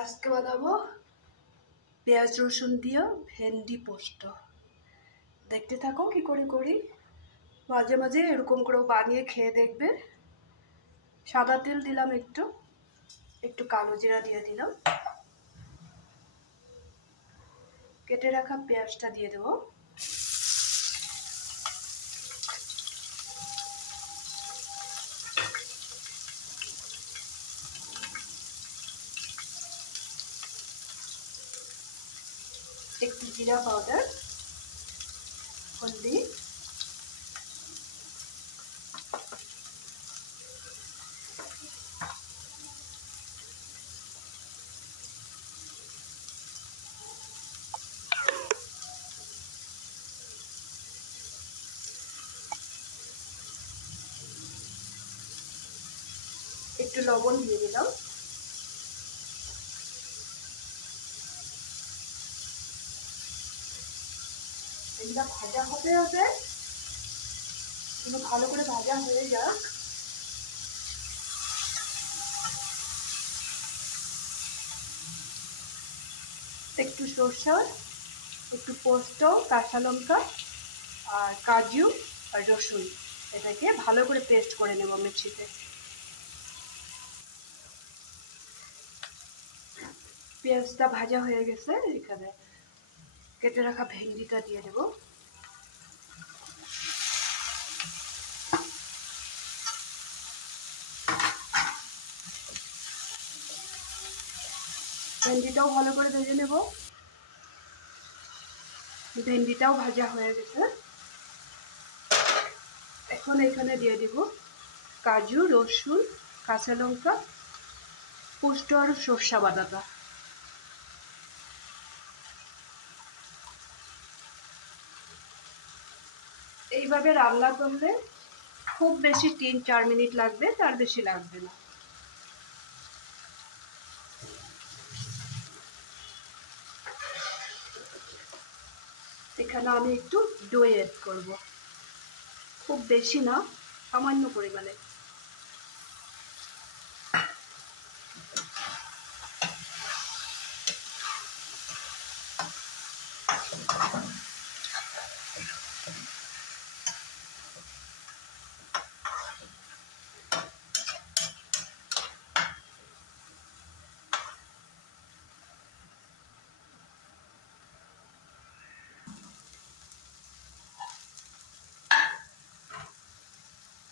আজকে বানাবো পেঁয়াজ রসুন দিয়ে ভেন্ডি পোস্ত। দেখতে থাকো কি করে করি। মাঝে মাঝে এরকম করে বানিয়ে খেয়ে দেখবে। সাদা তেল দিলাম, একটু কালো জিরা দিয়ে দিলাম। কেটে রাখা পেঁয়াজটা দিয়ে দেবো। একটু জিরা পাউডার, হলদি, একটু লবণ দিয়ে দিলাম। এগুলা ভাজা হবে, ভালো করে ভাজা হয়ে যাক। একটু সরষা, একটু পোস্ত, কাঁচা লঙ্কা আর কাজু আর রসুন, এটাকে ভালো করে পেস্ট করে নেব মিক্সিতে। পেঁয়াজটা ভাজা হয়ে গেছে, এখানে কেটে রাখা ভেন্ডিটা দিয়ে দেব। ভেন্ডিটাও ভালো করে ভেজে নেব। ভেন্ডিটাও ভাজা হয়ে গেছে। এখন এখানে দিয়ে দিব কাজু, রসুন, কাঁচা লঙ্কা, পোস্ত আর সরষা বাটাটা। এইভাবে রান্না করলে খুব বেশি 3-4 মিনিট লাগবে, তার বেশি লাগবে না। এখানে আমি একটু দই অ্যাড করব, খুব বেশি না, সামান্য পরিমাণে।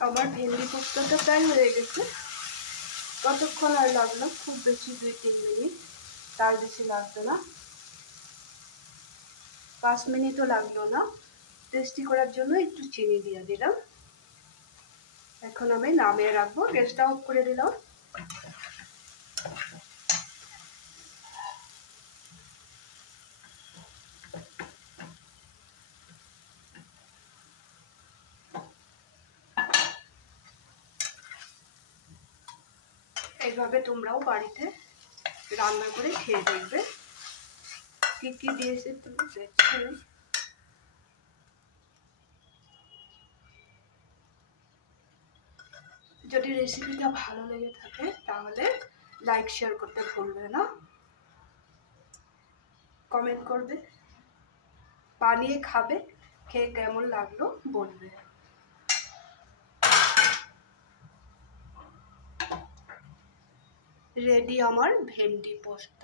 আমার ভেন্ডি পোস্তটা প্রায় হয়ে গেছে। কতক্ষণ আর লাগলো? খুব বেশি 2-3 মিনিট, তার বেশি লাগতো না। 5 মিনিটও লাগলো না। টেস্টি করার জন্য একটু চিনি দিয়ে দিলাম। এখন আমি নামিয়ে রাখবো, গ্যাসটা অফ করে দিলাম। এইভাবে তোমরাও বাড়িতে রান্না করে খেয়ে দেখবে। কি কি দিয়েছে তুমি দেখছো। যদি রেসিপিটা ভালো লেগে থাকে তাহলে লাইক শেয়ার করতে ভুলবে না। কমেন্ট করবে, বানিয়ে খাবে, খেয়ে কেমন লাগলো বলবে। রেডি আমার ভেন্ডি পোস্ত।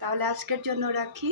তাহলে আজকের জন্য রাখি।